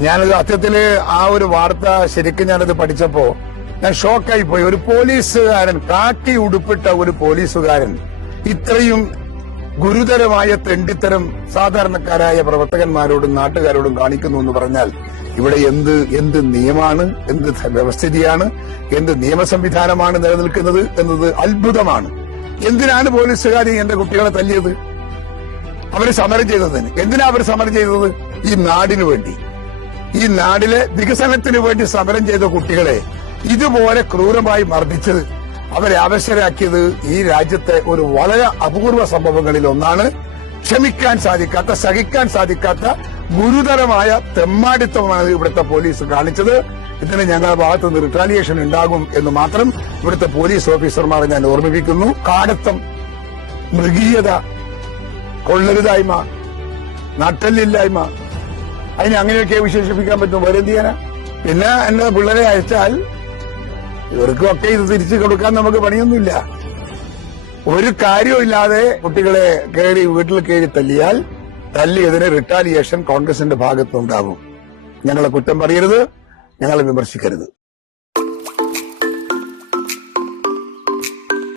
ഞാനത് സത്യത്തിൽ ആ ഒരു വാർത്ത ശരിക്കും ഞാനത് പഠിച്ചപ്പോ ഞാൻ ഷോക്കായി പോയി. ഒരു പോലീസുകാരൻ കാക്കി ഉടുപ്പിട്ട ഒരു പോലീസുകാരൻ ഇത്രയും ഗുരുതരമായ തെണ്ടിത്തരം സാധാരണക്കാരായ പ്രവർത്തകന്മാരോടും നാട്ടുകാരോടും കാണിക്കുന്നു എന്ന് പറഞ്ഞാൽ ഇവിടെ എന്ത് എന്ത് നിയമാണ് എന്ത് വ്യവസ്ഥിതിയാണ് എന്ത് നിയമ സംവിധാനമാണ് നിലനിൽക്കുന്നത് എന്നത് അത്ഭുതമാണ്. എന്തിനാണ് പോലീസുകാർ എന്റെ കുട്ടികളെ തല്ലിയത്? അവർ സമരം ചെയ്തതിന്. എന്തിനാ അവർ സമരം ചെയ്തത്? ഈ നാടിനു വേണ്ടി. ഈ നാടിലെ വികസനത്തിന് വേണ്ടി സമരം ചെയ്ത കുട്ടികളെ ഇതുപോലെ ക്രൂരമായി മർദ്ദിച്ചത് അവരെ അവശരാക്കിയത് ഈ രാജ്യത്തെ ഒരു വളരെ അപൂർവ സംഭവങ്ങളിൽ ഒന്നാണ്. ക്ഷമിക്കാൻ സാധിക്കാത്ത സഹിക്കാൻ സാധിക്കാത്ത ഗുരുതരമായ തെമ്മാടിത്തമാണ് ഇവിടുത്തെ പോലീസ് കാണിച്ചത്. ഇതിന് ഞങ്ങളുടെ ഭാഗത്ത് നിന്ന് റിട്ടാലിയേഷൻ ഉണ്ടാകും എന്ന് മാത്രം ഇവിടുത്തെ പോലീസ് ഓഫീസർമാരെ ഞാൻ ഓർമ്മിപ്പിക്കുന്നു. കാടത്തം മൃഗീയത കൊള്ളരുതായ്മ നട്ടല്ലില്ലായ്മ അതിന് അങ്ങനെയൊക്കെ വിശേഷിപ്പിക്കാൻ പറ്റും. വേറെ എന്ത് ചെയ്യാനാ? പിന്നെ എന്റെ പിള്ളേരെ അയച്ചാൽ ഇവർക്കൊക്കെ ഇത് തിരിച്ചു കൊടുക്കാൻ നമുക്ക് പണിയൊന്നുമില്ല. ഒരു കാര്യമില്ലാതെ കുട്ടികളെ കയറി വീട്ടിൽ കയറി തല്ലിയാൽ തല്ലിയതിന് റിട്ടാലിയേഷൻ കോൺഗ്രസിന്റെ ഭാഗത്തുണ്ടാകും ഞങ്ങളെ കുറ്റം പറയരുത്. ഞങ്ങളെ വിമർശിക്കരുത്.